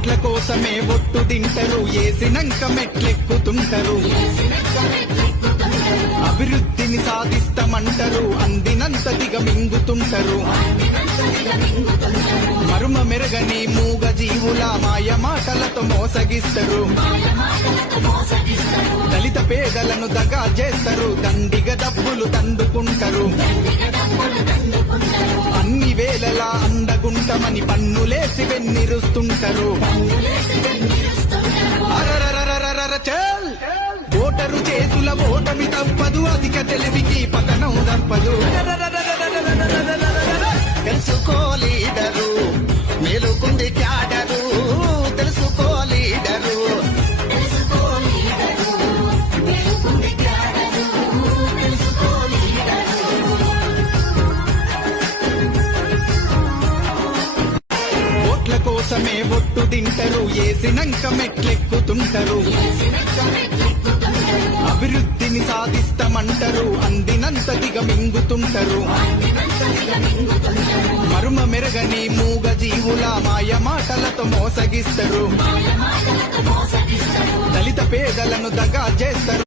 ఓట్ల కోసమే ఒట్టు తింటరు, ఏసినంక మెట్లెక్కుతుంటరు. అభివృద్ధిని సాధిస్తామంటారు, అందినంత దిగమింగుతుంటరు. మరుమ మెరగని మూగ జీవుల మాయ మాటలతో మోసగిస్తారు. దళిత పేదలను దగా చేస్తారు, దండిగా డబ్బులు దండుకుంటారు. అన్ని వేళలా అండగుంటమని పన్నులేసి వెన్నిరుస్తుంటారు. ఓటరు చేతుల ఓటమి తప్పదు, అధిక తెలివికి పతనం తప్పదు. తెలుసుకో లీడరు, మేలుకుంది క్యాడరు, తెలుసుకో లీడరు. ఓట్ల కోసమే ఒట్టు తింటరు, ఏసినంక మెట్లెక్కుతుంటరు. అభివృద్ధిని సాధిస్తామంటారు, అందినంత దిగమింగుతుంటరు. మరుమ మెరగని మూగ జీవుల మాయ మాటలతో మోసగిస్తారు. దళిత పేదలను దగా చేస్తారు.